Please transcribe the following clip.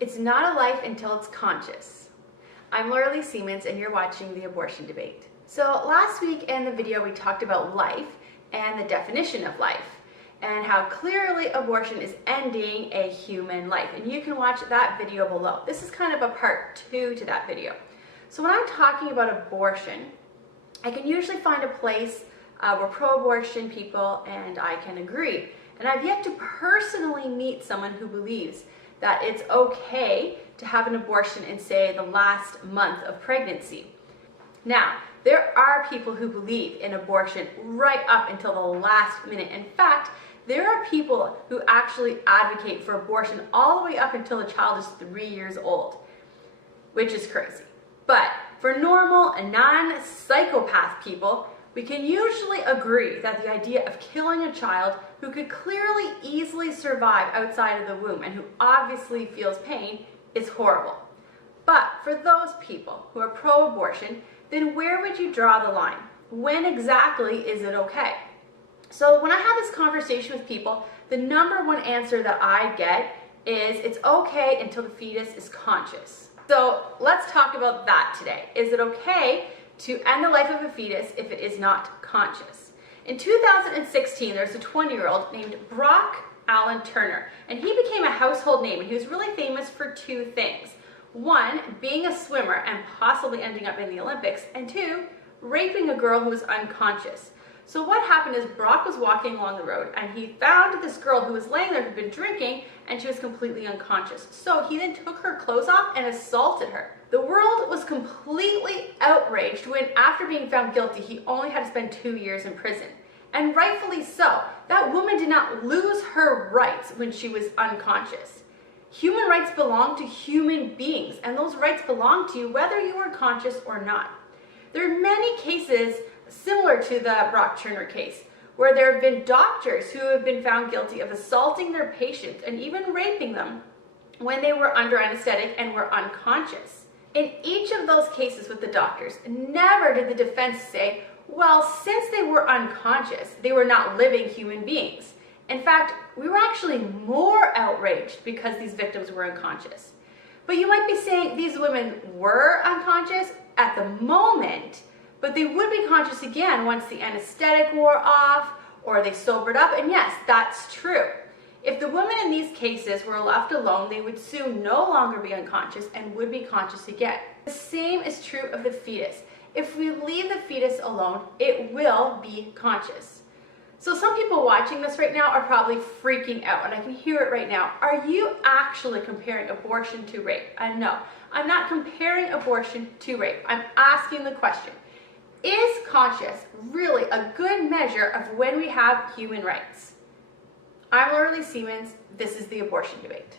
It's not a life until it's conscious. I'm Laura Siemens and you're watching The Abortion Debate. So last week in the video we talked about life and the definition of life and how clearly abortion is ending a human life. And you can watch that video below. This is kind of a part 2 to that video. So when I'm talking about abortion, I can usually find a place where pro-abortion people and I can agree. And I've yet to personally meet someone who believes that it's okay to have an abortion in, say, the last month of pregnancy. Now, there are people who believe in abortion right up until the last minute. In fact, there are people who actually advocate for abortion all the way up until the child is 3 years old, which is crazy. But for normal and non-psychopath people, we can usually agree that the idea of killing a child who could clearly easily survive outside of the womb and who obviously feels pain is horrible. But for those people who are pro-abortion, then where would you draw the line? When exactly is it okay? So when I have this conversation with people, the number one answer that I get is it's okay until the fetus is conscious. So let's talk about that today. Is it okay to end the life of a fetus if it is not conscious? In 2016, there's a 20-year-old named Brock Allen Turner, and he became a household name, and he was really famous for 2 things. 1, being a swimmer and possibly ending up in the Olympics, and 2, raping a girl who was unconscious. So what happened is Brock was walking along the road and he found this girl who was laying there who'd been drinking and she was completely unconscious. So he then took her clothes off and assaulted her. The world was completely outraged when, after being found guilty, he only had to spend 2 years in prison. And rightfully so. That woman did not lose her rights when she was unconscious. Human rights belong to human beings, and those rights belong to you whether you are conscious or not. There are many cases similar to the Brock Turner case, where there have been doctors who have been found guilty of assaulting their patients and even raping them when they were under anesthetic and were unconscious. In each of those cases with the doctors, never did the defense say, well, since they were unconscious, they were not living human beings. In fact, we were actually more outraged because these victims were unconscious. But you might be saying these women were unconscious at the moment, but they would be conscious again once the anesthetic wore off or they sobered up, and yes, that's true. If the women in these cases were left alone, they would soon no longer be unconscious and would be conscious again. The same is true of the fetus. If we leave the fetus alone, it will be conscious. So some people watching this right now are probably freaking out, and I can hear it right now. Are you actually comparing abortion to rape? And no, I'm not comparing abortion to rape. I'm asking the question, is conscious really a good measure of when we have human rights? I'm Laura Siemens. This is The Abortion Debate.